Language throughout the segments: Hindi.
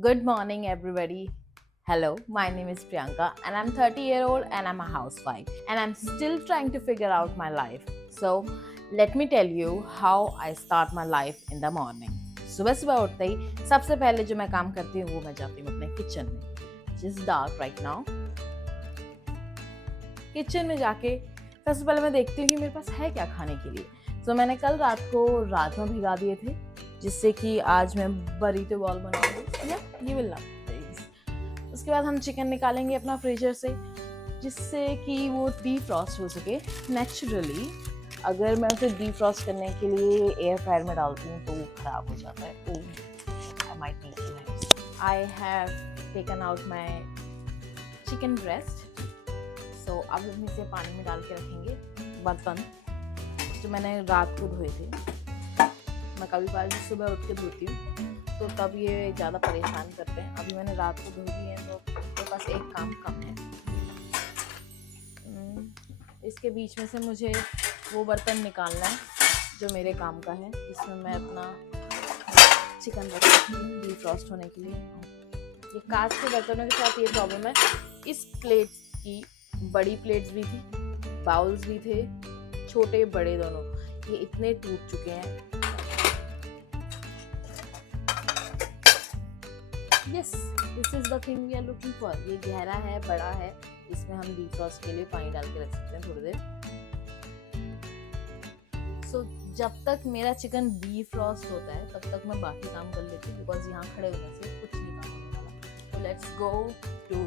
Good morning, everybody. Hello, my name is Priyanka, and I'm 30-year-old and I'm a housewife, and I'm still trying to figure out my life. So, let me tell you how I start my life in the morning. सुबह सुबह उठते ही सबसे पहले जो मैं काम करती हूँ वो मैं जाती हूँ अपने किचन में, which is dark right now. Kitchen में जाके सबसे पहले मैं देखती हूँ कि मेरे पास है क्या खाने के लिए. तो मैंने कल रात को राजमा भिगा दिए थे जिससे कि आज मैं बरीटो बॉल बनाऊंगी. ये विल लव. उसके बाद हम चिकन निकालेंगे अपना फ्रीजर से जिससे कि वो डीफ्रॉस्ट हो सके नेचुरली. अगर मैं उसे डीफ्रॉस्ट करने के लिए एयर फ्रायर में डालती हूँ तो वो खराब हो जाता है. I might need to have. I have taken out my chicken breast. So अब हम इसे पानी में डाल के रखेंगे. बर्तन जो मैंने रात को धोए थे, मैं कभी बार सुबह उठ के धोती हूँ तो तब ये ज़्यादा परेशान करते हैं. अभी मैंने रात को धो दिए हैं तो मेरे पास एक काम कम है. इसके बीच में से मुझे वो बर्तन निकालना है जो मेरे काम का है, जिसमें मैं अपना चिकन रख सकती हूँ डीफ्रॉस्ट होने के लिए. ये कांच के बर्तनों के साथ ये प्रॉब्लम है. इस प्लेट की बड़ी प्लेट्स भी थी, बाउल्स भी थे, छोटे बड़े दोनों, ये इतने टूट चुके हैं. Yes, this is the thing we are looking for. ये गहरा है, बड़ा है, इसमें हम डीफ्रॉस्ट के लिए पानी डाल के रख सकते हैं थोड़ी देर. So, जब तक मेरा चिकन डीफ्रॉस्ट होता है तब तक मैं बाकी काम कर लेती हूँ बिकॉज यहाँ खड़े होने से कुछ नहीं काम होने वाला. तो let's go to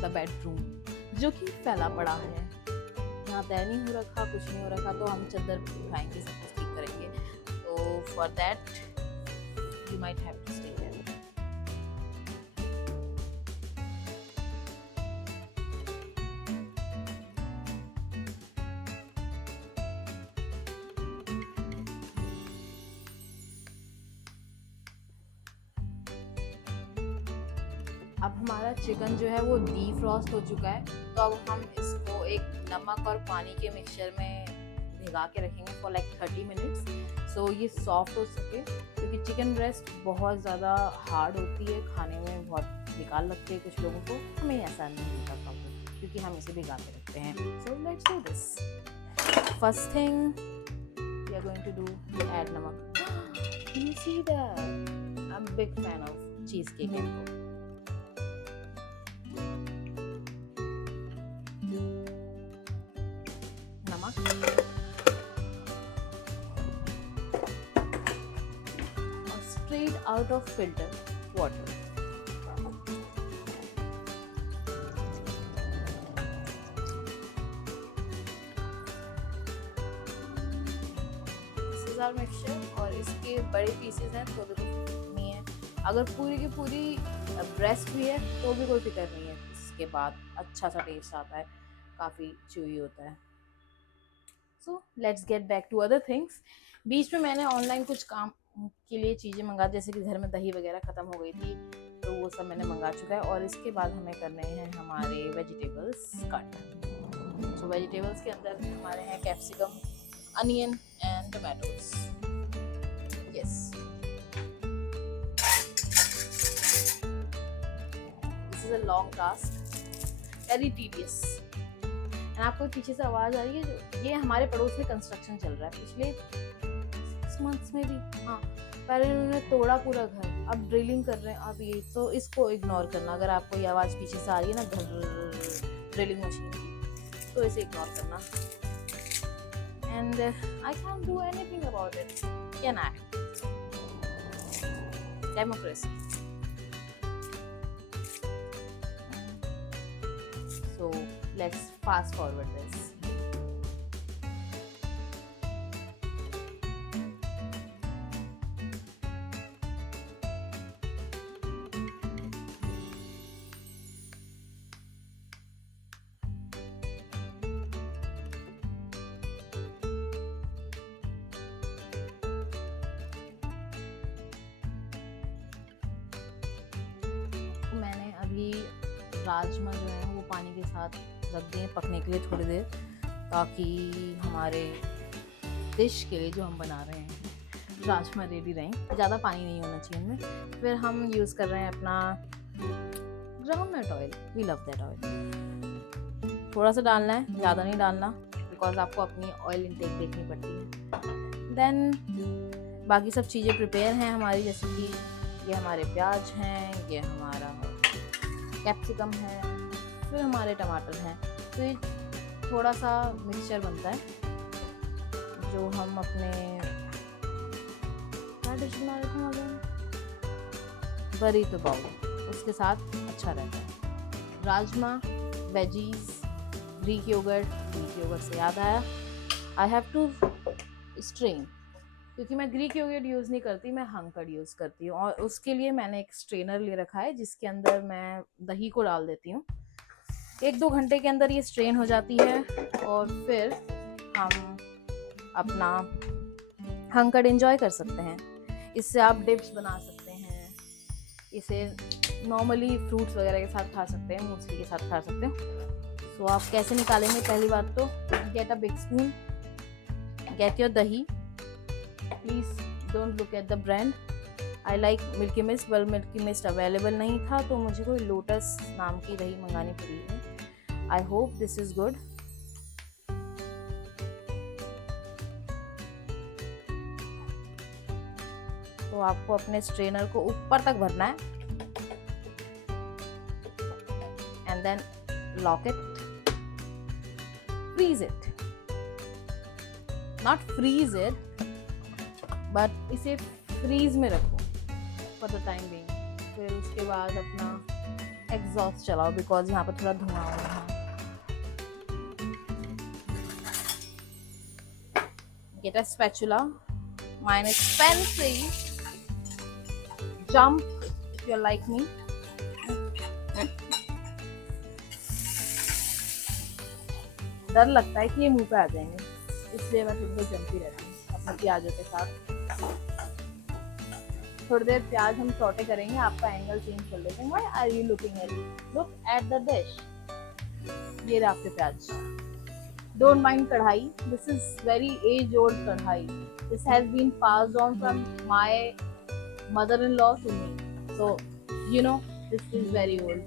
the bedroom जो कि फैला पड़ा है. यहाँ तय नहीं हो रखा, कुछ नहीं हो रखा, तो हम चादर उठाएंगे, सब कुछ ठीक करेंगे. तो for that you might have to stay here. अब हमारा चिकन जो है वो डीफ्रॉस्ट हो चुका है. तो अब हम इसको एक नमक और पानी के मिक्सचर में भिगा के रखेंगे फॉर लाइक 30 मिनट्स. सो ये सॉफ्ट हो सके, क्योंकि चिकन ब्रेस्ट बहुत ज़्यादा हार्ड होती है, खाने में बहुत बेकार लगती है कुछ लोगों को. हमें ऐसा नहीं होता प्रॉब्लम क्योंकि हम इसे भिगा के रखते हैं. So let's do this. First thing we are going to do add नमक. Can you see that? I am big fan of cheesecake and straight out of filter water. This is our mixture. और इसके बड़े पीसेस हैं तो भी कोई फिक्र नहीं है. अगर पूरी की पूरी ब्रेस्ट भी है तो भी कोई फिक्र नहीं है. इसके बाद अच्छा सा टेस्ट आता है, काफ़ी च्यूई होता है. So let's get back to other things. बीच में मैंने ऑनलाइन कुछ काम के लिए चीज़ें मंगा, जैसे कि घर में दही वगैरह ख़त्म हो गई थी तो वो सब मैंने मंगा चुका है. और इसके बाद हमें करने हैं हमारे वेजिटेबल्स कट. सो वेजिटेबल्स के अंदर हमारे हैं capsicum, onion and tomatoes. Yes, this is a long task, very tedious. And आपको पीछे से आवाज़ आ रही है, जो ये हमारे पड़ोस में कंस्ट्रक्शन चल रहा है पिछले 6 मंथ्स में भी. हाँ, पहले उन्होंने तोड़ा पूरा घर, अब ड्रिलिंग कर रहे हैं. अब ये तो इसको इग्नोर करना. अगर आपको ये आवाज़ पीछे से आ रही है ना घर ड्रिलिंग मशीन की, तो इसे इग्नोर करना. And I can do anything about it, can I? Democracy. So let's fast forward this. मैंने अभी राजमा जो है वो पानी के साथ रख दिए पकने के लिए थोड़ी देर, ताकि हमारे डिश के लिए जो हम बना रहे हैं राजमा रेडी रहें, ज़्यादा पानी नहीं होना चाहिए इनमें। फिर हम यूज़ कर रहे हैं अपना groundnut oil, we love that oil. थोड़ा सा डालना है, ज़्यादा नहीं डालना, बिकॉज आपको अपनी ऑयल इनटेक देखनी पड़ती है। देन बाकी सब चीज़ें प्रिपेयर हैं हमारी, जैसे कि ये हमारे प्याज हैं, ये हमारा कैप्सिकम है, फिर हमारे टमाटर हैं। तो ये थोड़ा सा मिक्सचर बनता है जो हम अपने क्या डिश बना रहे थे, बरीतो बाउल, उसके साथ अच्छा रहता है। राजमा, वेजीज, ग्रीक योगर्ट से याद आया, आई हैव टू स्ट्रेन, क्योंकि मैं ग्रीक योगर्ट यूज़ नहीं करती, मैं हंकर्ड यूज़ करती हूँ, और उसके लिए मैंने एक स्ट्रेनर ले रखा है जिसके अंदर मैं दही को डाल देती हूँ। 1-2 घंटे के अंदर ये स्ट्रेन हो जाती है, और फिर हम अपना हंकर्ड एंजॉय कर सकते हैं। इससे आप डिप्स बना सकते हैं, इसे नॉर्मली फ्रूट्स वगैरह के साथ खा सकते हैं, मूसली के साथ खा सकते हैं। सो आप कैसे निकालेंगे, पहली बात तो get a big spoon, get your दही, please don't look at the brand. I like Milky Mist, बल मिल्की मिस्ट अवेलेबल नहीं था तो मुझे कोई लोटस नाम की दही मंगानी पड़ी है। I hope this is good. तो आपको अपने स्ट्रेनर को ऊपर तक भरना है, and then lock it, freeze it, not freeze it but इसे फ्रीज में रखो फॉर द टाइम बीइंग। फिर उसके बाद अपना एग्जॉस्ट चलाओ, बिकॉज यहाँ पर थोड़ा धुआं हो रहा है। Get a spatula, mine is fancy, jump if you're like me. डर लगता है कि ये मुंह पे आ जाएंगे, इसलिए मैं फिर जमती रहती हूँ अपने प्याजों के साथ। थोड़ी देर प्याज हम सौटे करेंगे, आपका एंगल चेंज कर लेते हैं। Why are you looking at me? Look at the dish. ये रहा आपके प्याज। Don't mind कढ़ाई, this is very age old कढ़ाई. This has been passed on from my mother-in-law to me, so you know this is very old.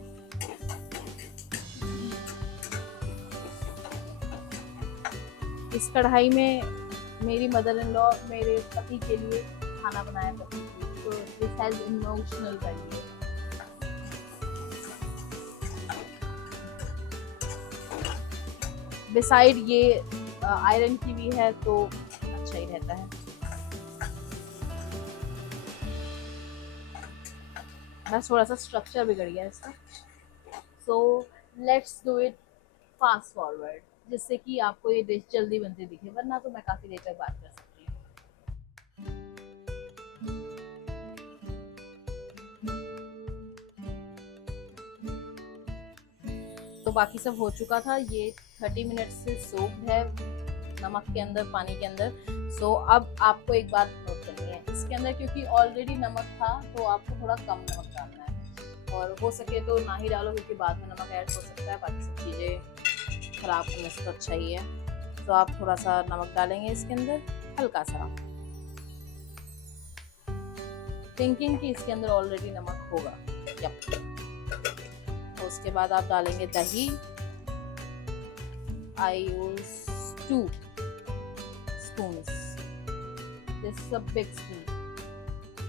इस कढ़ाई में मेरी मदर-इन-लॉ मेरे पति के लिए खाना बनाया करती थी, so this has emotional value. Beside ये आयरन की भी है तो अच्छा ही रहता है। बस थोड़ा सा स्ट्रक्चर बिगड़ गया इसका, सो let's do it fast forward, जिससे कि आपको ये डिश जल्दी बनती दिखे, वरना तो मैं काफ़ी देर तक बात कर सकती हूँ। तो बाकी सब हो चुका था, ये 30 मिनट से सोक्ड है नमक के अंदर, पानी के अंदर। सो अब आपको एक बात नोट करनी है, इसके अंदर क्योंकि ऑलरेडी नमक था तो आपको थोड़ा कम नमक डालना है, और हो सके तो ना ही डालो, क्योंकि बाद में नमक ऐड हो सकता है, बाकी सब चीज़ें खराब होने से तो अच्छा ही है। तो आप थोड़ा सा नमक डालेंगे इसके अंदर, हल्का सा, थिंकिंग कि इसके अंदर ऑलरेडी नमक होगा। यप। तो उसके बाद आप डालेंगे दही। आई use 2 spoons. This is a big spoon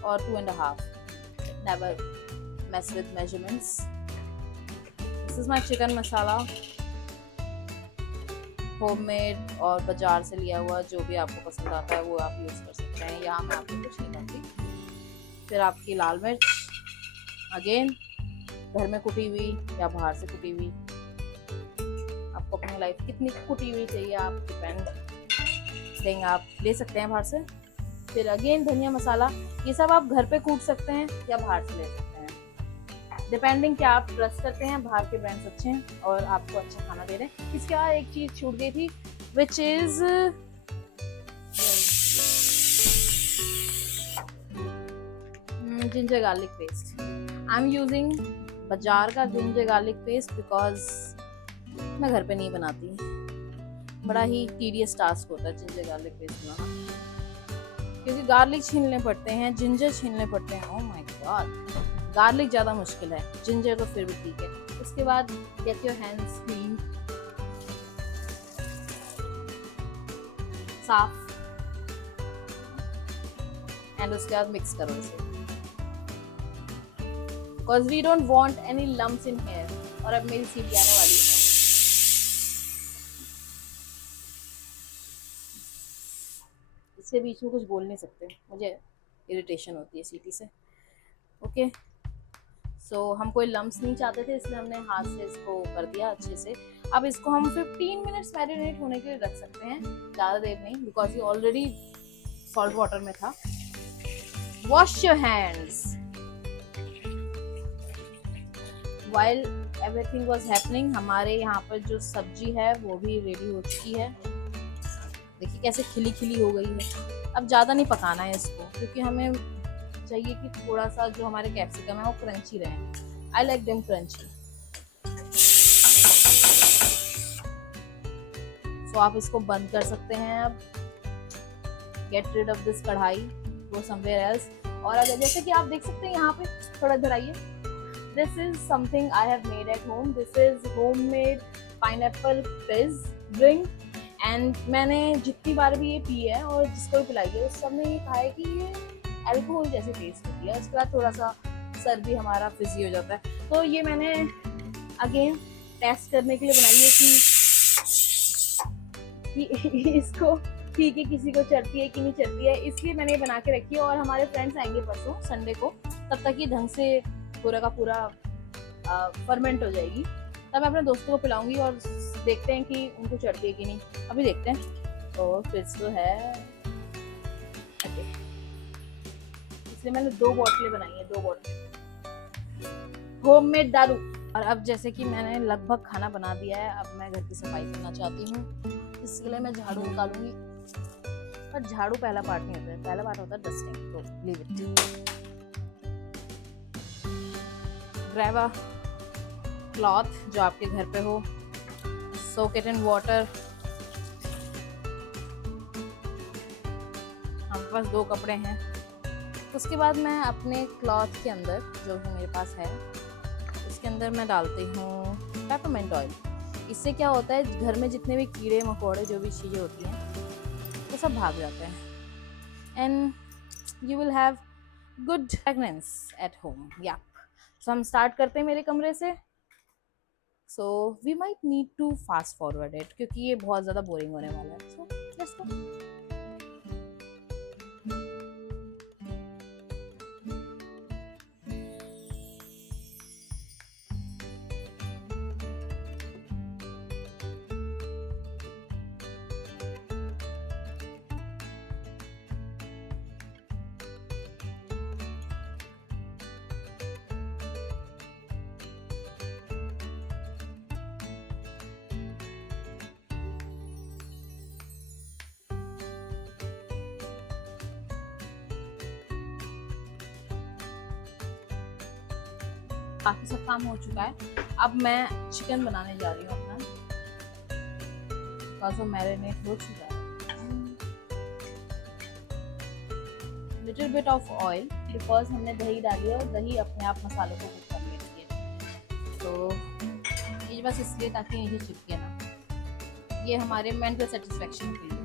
or 2.5. Never mess with measurements. This is my chicken masala, homemade और बाजार से लिया हुआ, जो भी आपको पसंद आता है वो आप यूज़ कर सकते हैं। यहाँ मैं आपको कुछ नहीं करती। फिर आपकी लाल मिर्च, अगेन घर में कुटी हुई या बाहर से कुटी हुई, आपको अपनी लाइफ कितनी कुटी हुई चाहिए आप डिपेंड देंगे, आप ले सकते हैं बाहर से। फिर अगेन धनिया मसाला, ये सब आप घर पे कूट सकते हैं या बाहर से ले सकते हैं, डिपेंडिंग क्या आप ट्रस्ट करते हैं। बाहर के ब्रांड्स अच्छे हैं और आपको अच्छा खाना दे रहे हैं। इसके बाद एक चीज़ छूट गई थी, which is ginger garlic paste. I am using बाजार का जिंजर गार्लिक पेस्ट बिकॉज मैं घर पे नहीं बनाती, बड़ा ही टीडियस टास्क होता है जिंजर गार्लिक पेस्ट बनाना। क्योंकि गार्लिक छीलने पड़ते हैं, जिंजर छीलने पड़ते हैं। ओह माय गॉड, गार्लिक ज़्यादा मुश्किल है, जिंजर तो फिर भी ठीक है। उसके बाद गेट योर हैंड्स क्लीन, साफ, एंड उसके बाद मिक्स करो इसे, because we don't want any lumps in here. और अब मेरी सीटी आने वाली है। इसके बीच में कुछ बोल नहीं सकते, मुझे इरिटेशन होती है सीटी से। ओके, सो हम कोई लम्प्स नहीं चाहते थे, इसलिए हमने हाथ से इसको कर दिया अच्छे से। अब इसको हम 15 मिनट्स मैरिनेट होने के लिए रख सकते हैं, ज़्यादा देर नहीं, बिकॉज ये ऑलरेडी सॉल्ट वाटर में था। Wash your hands. While everything was happening, हमारे यहाँ पर जो सब्जी है वो भी रेडी हो चुकी है। देखिए कैसे खिली खिली हो गई है। अब ज़्यादा नहीं पकाना है इसको, क्योंकि हमें चाहिए कि थोड़ा सा जो हमारे कैप्सिकम है वो क्रंची रहे। I like them crunchy. तो आप इसको बंद कर सकते हैं। अब गेट रिड ऑफ दिस कढ़ाई, गो समवेयर एल्स। और अगर जैसे कि आप देख सकते हैं यहाँ पे, थोड़ा इधर आइए, this is something I have made at home. This is homemade pineapple फिज ड्रिंक। एंड मैंने जितनी बार भी ये पी है और जिसको भी पिलाई है, उस सब ने ये कहा है कि ये अल्कोहल जैसे टेस्ट होती है। उसके बाद थोड़ा सा सर भी हमारा फिजी हो जाता है। तो ये मैंने अगेन टेस्ट करने के लिए बनाई है कि इसको ठीक है, किसी को चढ़ती है कि नहीं चढ़ती है, इसलिए मैंने ये बना के रखी है। और हमारे फ्रेंड्स आएंगे परसों संडे को, तब तक ये ढंग से पूरा का पूरा फर्मेंट हो जाएगी। तब मैं अपने दोस्तों को पिलाऊंगी और देखते हैं कि उनको चढ़ती है कि नहीं, अभी देखते हैं। तो फिर तो है, इसलिए मैंने 2 बोतलें बनाई है, 2 बोतलें होममेड दारू। और अब जैसे कि मैंने लगभग खाना बना दिया है, अब मैं घर की सफाई करना चाहती हूँ। इसके लिए मैं झाड़ू निकालूंगी, पर झाड़ू पहला पार्ट नहीं होता है, पहला पार्ट होता है डस्टिंग। तो leave it. Grab a cloth जो आपके घर पे हो, सोक इट इन वाटर। हमारे पास 2 कपड़े हैं। उसके बाद मैं अपने क्लॉथ के अंदर, जो कि मेरे पास है, इसके अंदर मैं डालती हूँ पेपरमिंट ऑयल। इससे क्या होता है, घर में जितने भी कीड़े मकोड़े जो भी चीज़ें होती हैं वो सब भाग जाते हैं। And you will have good fragrance at home. या सो हम स्टार्ट करते हैं मेरे कमरे से। So we might need to fast forward it, क्योंकि ये बहुत ज़्यादा बोरिंग होने वाला है। So let's go. काफ़ी सब काम हो चुका है। अब मैं चिकन बनाने जा रही हूँ अपना, बिकॉज वो मैरिनेट हो चुका है। Little bit of oil, because हमने दही डाली है और दही अपने आप मसालों को कुक कर लेती है। तो ये बस इसलिए ताकि नीचे चिपके ना, ये हमारे मेंटल सेटिस्फेक्शन के लिए।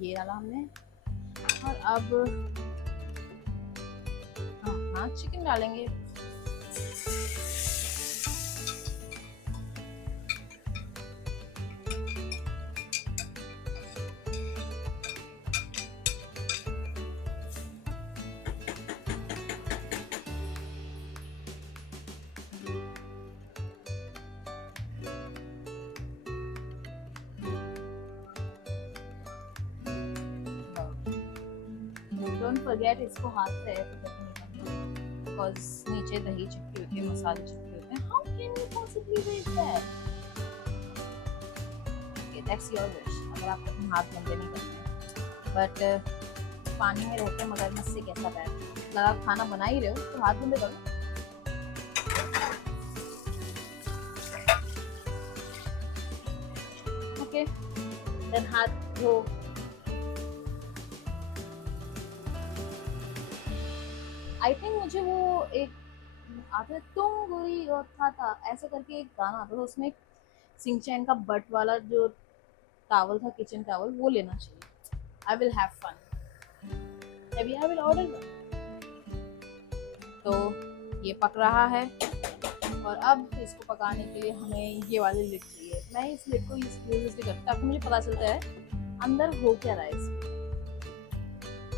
ये डाला हमने। और अब हाँ चिकन डालेंगे। डोंट फॉरगेट इसको हाथ से बिकॉज नीचे दही चिपकी होती है, मसाले चिपके होते हैं। How can you possibly wait that? Okay that's your wish, अगर आप अपने हाथ गंदे नहीं करते। बट पानी में रहते मगरमच्छ से कैसा बैठ, मतलब आप खाना बना ही रहे हो तो हाथ गंदे करो। ओके देन हाथ धो आई थिंक मुझे वो एक आता है तुम गोरी और था ऐसे करके एक गाना आता था, उसमें सिंचैन का बट वाला जो टॉवल था, किचन टॉवल, वो लेना चाहिए। I will have fun, maybe I will order them। तो ये पक रहा है और अब इसको पकाने के लिए हमें ये वाली लिड चाहिए। मैं इस लिड को यूज इसलिए करती हूँ ताकि मुझे पता चलता है अंदर हो क्या रहा है इसमें।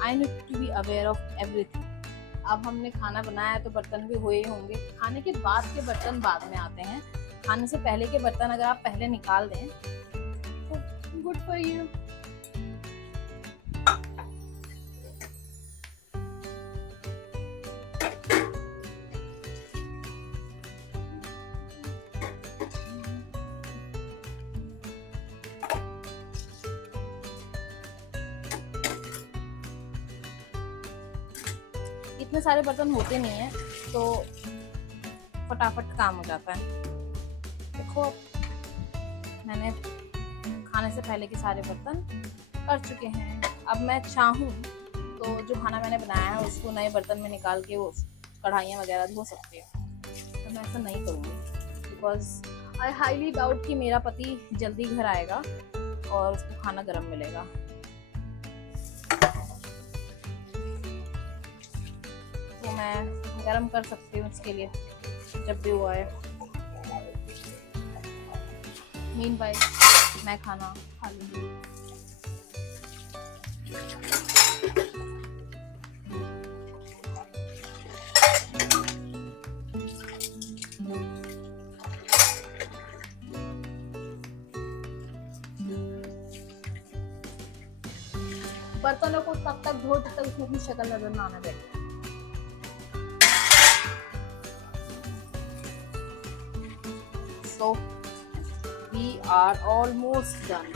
I need to be aware of everything. अब हमने खाना बनाया तो बर्तन भी हुए होंगे, खाने के बाद के बर्तन बाद में आते हैं। खाने से पहले के बर्तन अगर आप पहले निकाल दें तो गुड फॉर यू। इतने सारे बर्तन होते नहीं हैं तो फटाफट काम हो जाता है। देखो मैंने खाने से पहले के सारे बर्तन कर चुके हैं। अब मैं चाहूँ तो जो खाना मैंने बनाया है उसको नए बर्तन में निकाल के वो कढ़ाइयाँ वगैरह धो सकती हूँ, तो मैं ऐसा नहीं करूँगी बिकॉज आई हाईली डाउट कि मेरा पति जल्दी घर आएगा और उसको खाना गर्म मिलेगा। तो मैं गर्म कर सकती हूँ उसके लिए जब भी वो आए। मीनवाइल मैं खाना खा लूँगी। बर्तनों को तब तक धो जब तक उसमें अपनी शक्ल नजर ना आने बैठे। So we are almost done.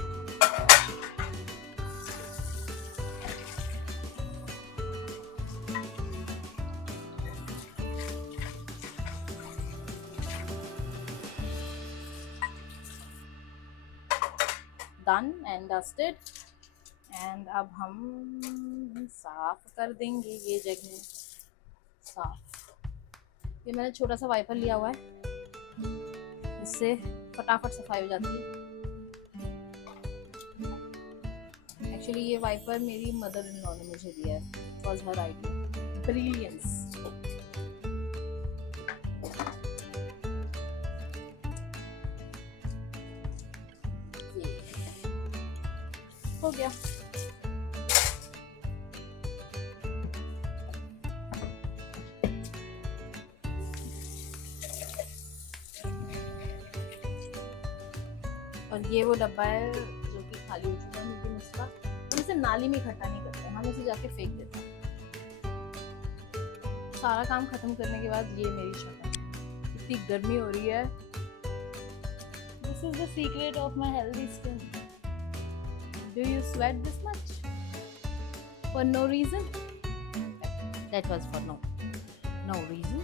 Done and dusted. And अब हम साफ कर देंगे ये जगह साफ। ये मैंने छोटा सा वाइपर लिया हुआ है, इससे फटाफट सफाई हो जाती है। एक्चुअली ये वाइपर मेरी मदर इन लॉ ने मुझे दिया है, वॉज हर आइडिया, ब्रिलियंस। हो गया। और ये वो डब्बा है जो कि खाली हो चुका है, लेकिन इसका हम इसे नाली में इकट्ठा नहीं करते, हम इसे जाके फेंक देते हैं। सारा काम खत्म करने के बाद ये मेरी शक्ल, इतनी गर्मी हो रही है। This is the secret of my healthy skin. Do you sweat this much for no reason? That was for no reason.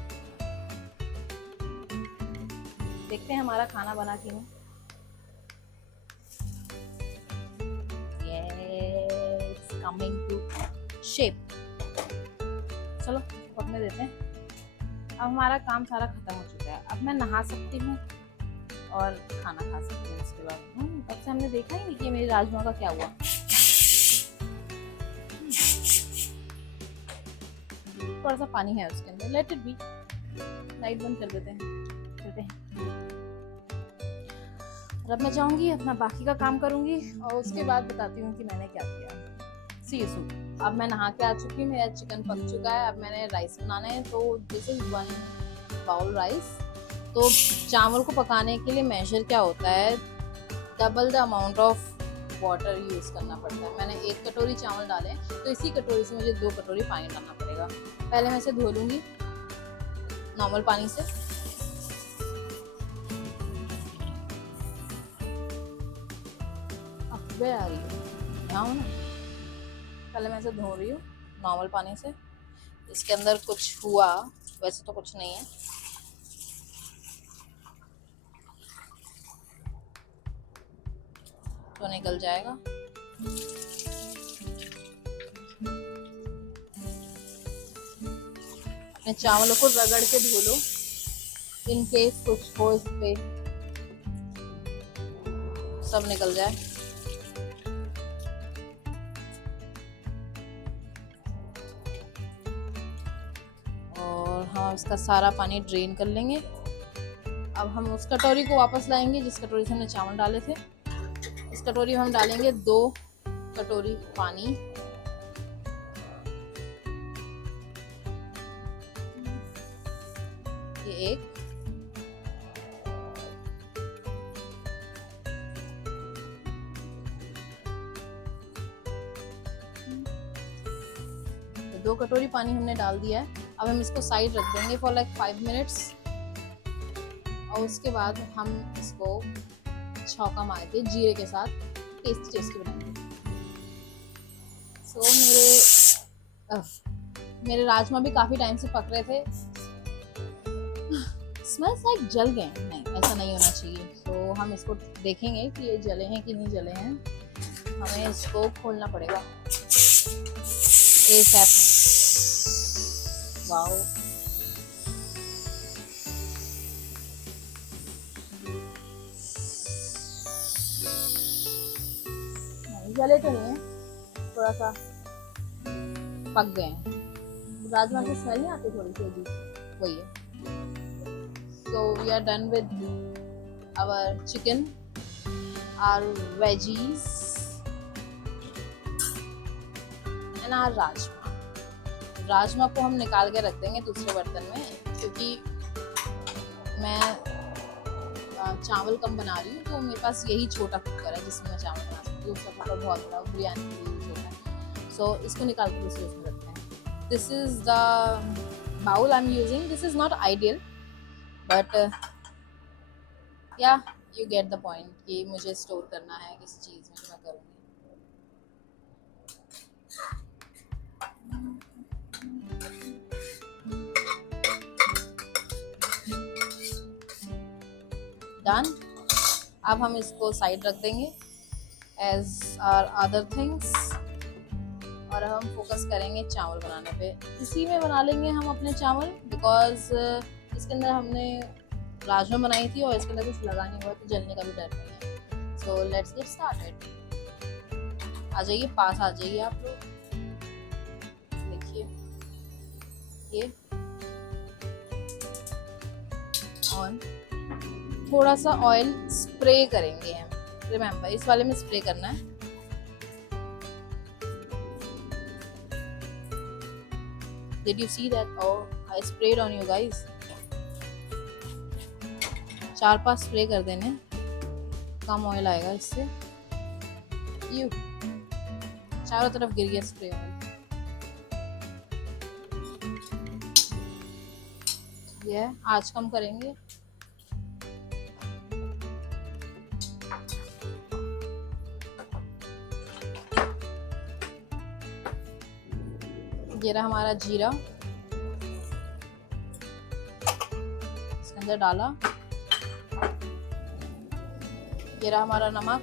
देखते हैं हमारा खाना बना कि नहीं। Coming to shape। चलो पकने देते हैं। अब हमारा काम सारा खत्म हो चुका है। अब मैं नहा सकती हूँ और खाना खा सकती हूँ इसके बाद। तब से हमने देखा ही नहीं कि मेरी राजमा का क्या हुआ। थोड़ा सा पानी है उसके अंदर, लेट इट बी। लाइट बंद कर देते हैं, चलते हैं। अब मैं जाऊंगी अपना बाकी का काम करूंगी और उसके बाद बताती हूँ कि मैंने क्या किया। सी यू सून। अब मैं नहा के आ चुकी हूँ, मेरा चिकन पक चुका है। अब मैंने राइस बनाना है, तो दिस इज 1 बाउल राइस। तो चावल को पकाने के लिए मेजर क्या होता है, double the amount of water use करना पड़ता है। मैंने 1 कटोरी चावल डाले, तो इसी कटोरी से मुझे 2 कटोरी पानी डालना पड़ेगा। पहले मैं इसे धो लूँगी नॉर्मल पानी से। अब आ रही है यहाँ हो ना। पहले मैं इसे धो रही हूँ नॉर्मल पानी से। इसके अंदर कुछ हुआ, वैसे तो कुछ नहीं है। तो निकल जाएगा। अपने चावलों को रगड़ के धो लो, इन केस कुछ हो इस पे सब निकल जाए। और हम इसका सारा पानी ड्रेन कर लेंगे। अब हम उस कटोरी को वापस लाएंगे जिस कटोरी से हमने चावल डाले थे। इस कटोरी में हम डालेंगे 2 कटोरी पानी। ये एक, तो 2 कटोरी पानी हमने डाल दिया है। अब हम इसको साइड रख देंगे फॉर लाइक 5 मिनट्स और उसके बाद हम इसको छौंका मार के जीरे के साथ टेस्टी बनाएंगे। मेरे राजमा भी काफ़ी टाइम से पक रहे थे। स्मेल्स लाइक जल गए हैं, नहीं ऐसा नहीं होना चाहिए। तो हम इसको देखेंगे कि ये जले हैं कि नहीं जले हैं। हमें इसको खोलना पड़ेगा। वाओ, जले तो नहीं है, थोड़ा सा पक गए हैं। राजमा की स्मेल नहीं आती थोड़ी सी अजीब, वही है। So we are done with our chicken, our veggies and our rajma को हम निकाल के रख देंगे दूसरे बर्तन में, क्योंकि मैं चावल कम बना रही हूँ तो मेरे पास यही छोटा कुकर है जिसमें मैं चावल बना सकती हूँ। दूसरा कुकर बहुत बड़ा बिरयानी के लिए यूज होता है। सो इसको निकाल के दूसरे उसमें रखते हैं। This is the bowl I am using. This is not ideal but yeah you get the point कि मुझे स्टोर करना है किसी चीज़ में, तो मैं करूँगी। डन। अब हम इसको साइड रख देंगे एज आर अदर थिंग्स और अब हम फोकस करेंगे चावल बनाने पे। इसी में बना लेंगे हम अपने चावल, बिकॉज इसके अंदर हमने राजमा बनाई थी और इसके अंदर कुछ लगा नहीं हुआ तो जलने का भी डर नहीं है। So let's get started. आ जाइए, पास आ जाइए आप लोग। देखिए ये ऑन, थोड़ा सा ऑयल स्प्रे करेंगे हम। रिमेम्बर इस वाले में स्प्रे करना है। Did you see that? Oh, I sprayed on you guys. 4-5 spray कर देने, कम ऑयल आएगा इससे। यू चारों तरफ गिर गया स्प्रे ऑयल। ये आज कम करेंगे। ये रहा हमारा जीरा, इसके अंदर डाला। ये रहा हमारा नमक,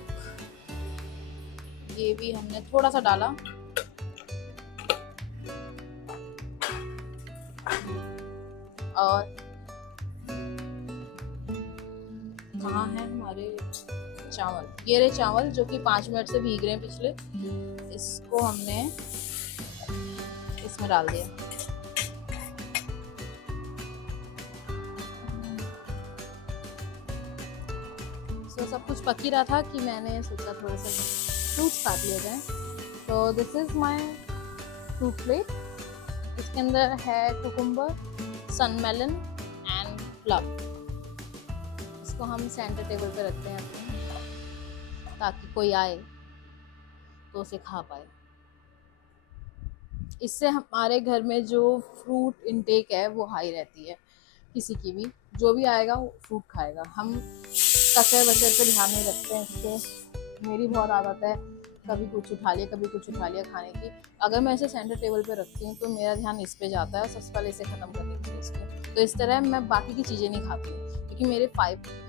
ये भी हमने थोड़ा सा डाला। और कहाँ है हमारे चावल? ये रहे चावल जो कि 5 मिनट से भीग रहे हैं पिछले। इसको हमने इसमें डाल दिया। तो सब कुछ पक ही रहा था कि मैंने सोचा थोड़ा सा फ्रूट्स काट लिया जाए। तो this is my fruit plate. इसके अंदर है cucumber, sun melon and plum. इसको हम सेंटर टेबल पे रखते हैं अपने, ताकि कोई आए तो उसे खा पाए। इससे हमारे घर में जो फ्रूट इनटेक है वो हाई रहती है। किसी की भी जो भी आएगा वो फ्रूट खाएगा। हम कचर बचर पे ध्यान नहीं रखते हैं। इससे मेरी बहुत आदत है, कभी कुछ उठा लिया कभी कुछ उठा लिया खाने की। अगर मैं इसे सेंटर टेबल पे रखती हूँ तो मेरा ध्यान इस पे जाता है, सबसे पहले इसे ख़त्म करने की चीज़ को। तो इस तरह मैं बाकी की चीज़ें नहीं खाती हूँ, क्योंकि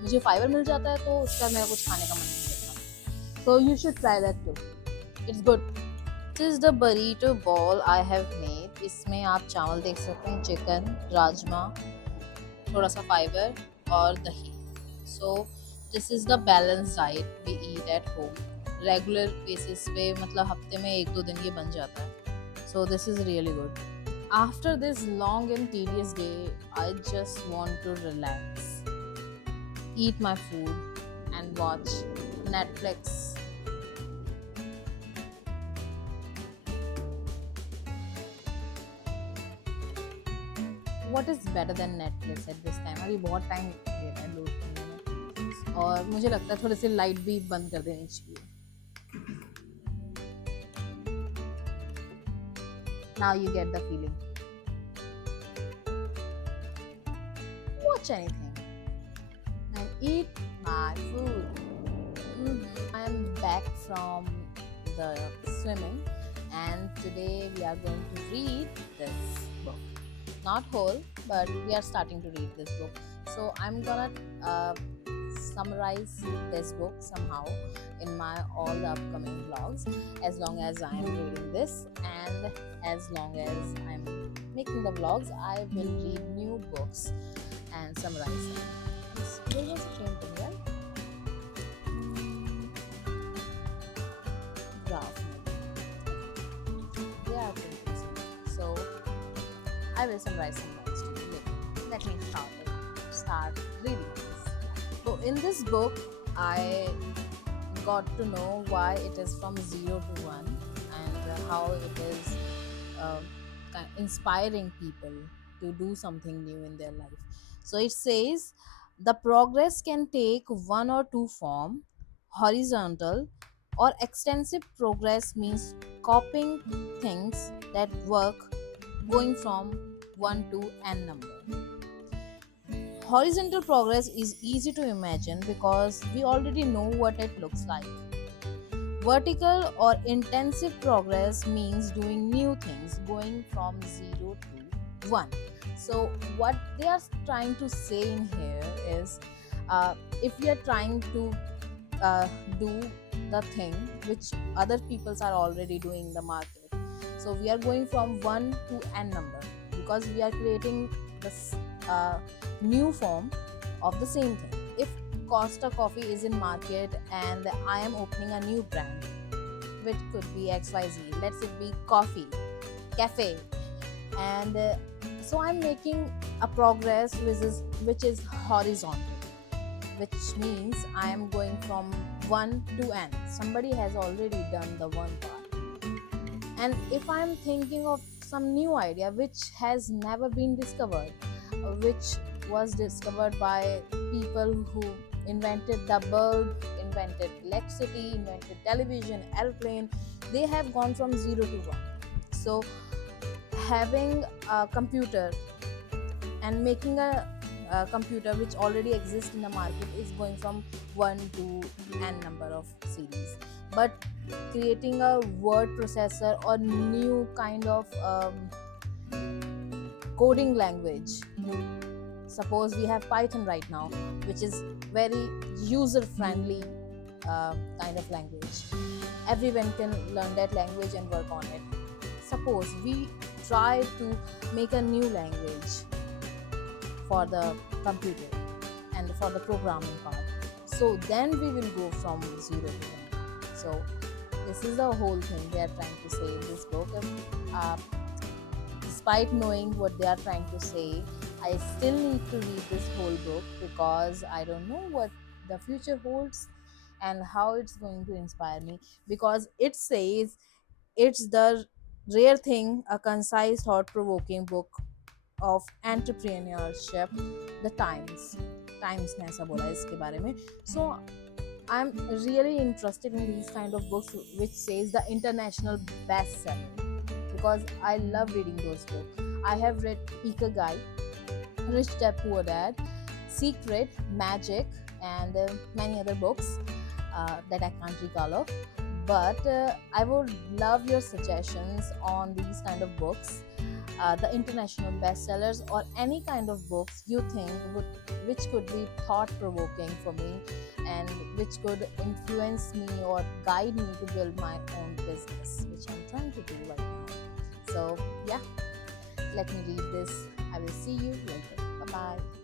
मुझे फाइबर मिल जाता है तो उसका मेरा कुछ खाने का मन नहीं करता। So you should try that too, it's good. This is the burrito ball I have made. इसमें आप चावल देख सकते हैं, चिकन, राजमा, थोड़ा सा फाइबर और दही। So this is the balance diet we eat at home. Regular basis पे मतलब हफ्ते में 1-2 दिन ये बन जाता है। सो this is really good. After this long and tedious day, I just want to relax, eat my food and watch Netflix. What is better than Netflix at this time? अभी बहुत टाइम ले रहा है लोड करने में, और मुझे लगता है थोड़ी सी लाइट भी बंद कर देनी चाहिए। Now you get the feeling. Watch anything and eat my food. I am back from the swimming, and today we are going to read this book. Not whole, but we are starting to read this book. So I'm gonna summarize this book somehow in my all the upcoming vlogs, as long as I am reading this, and as long as I'm making the vlogs, I will read new books and summarize them. There was a train thing, right? Graph. They are printing. So I will summarize some lines to you later. Let me start reading this. So in this book, I got to know why it is from 0 to 1, and how it is inspiring people to do something new in their life. So it says the progress can take one or two form: horizontal or extensive progress means copying things that work, going from 1 to n number. Horizontal progress is easy to imagine because we already know what it looks like. Vertical or intensive progress means doing new things, going from 0 to 1. So, what they are trying to say in here is, if we are trying to do the thing which other peoples are already doing in the market, so we are going from 1 to n number because we are creating this new form of the same thing. If Costa Coffee is in market and I am opening a new brand, which could be XYZ, let's it be coffee, cafe, and so I'm making a progress which is horizontal, which means I am going from 1 to n. Somebody has already done the one part. And if I am thinking of some new idea which has never been discovered, which was discovered by people who invented the bulb, invented electricity, invented television, airplane, they have gone from 0 to 1. So having a computer and making a computer which already exists in the market is going from 1 to n number of series. But creating a word processor or new kind of coding language, suppose we have Python right now, which is very user friendly kind of language. Everyone can learn that language and work on it. Suppose we try to make a new language for the computer and for the programming part, so then we will go from 0 to 1. So this is the whole thing they are trying to say in this book. Despite knowing what they are trying to say, I still need to read this whole book because I don't know what the future holds and how it's going to inspire me, because it says it's the rare thing, a concise, thought-provoking book of entrepreneurship. The Times ने ऐसा बोला इसके बारे में. So I'm really interested in these kind of books which says the international bestseller, because I love reading those books. I have read Ikigai, Rich Dad Poor Dad, Secret, Magic, and many other books that I can't recall of. But I would love your suggestions on these kind of books, the international bestsellers, or any kind of books you think which could be thought-provoking for me and which could influence me or guide me to build my own business, which I'm trying to do right now. So yeah, let me read this. I will see you later. Bye bye.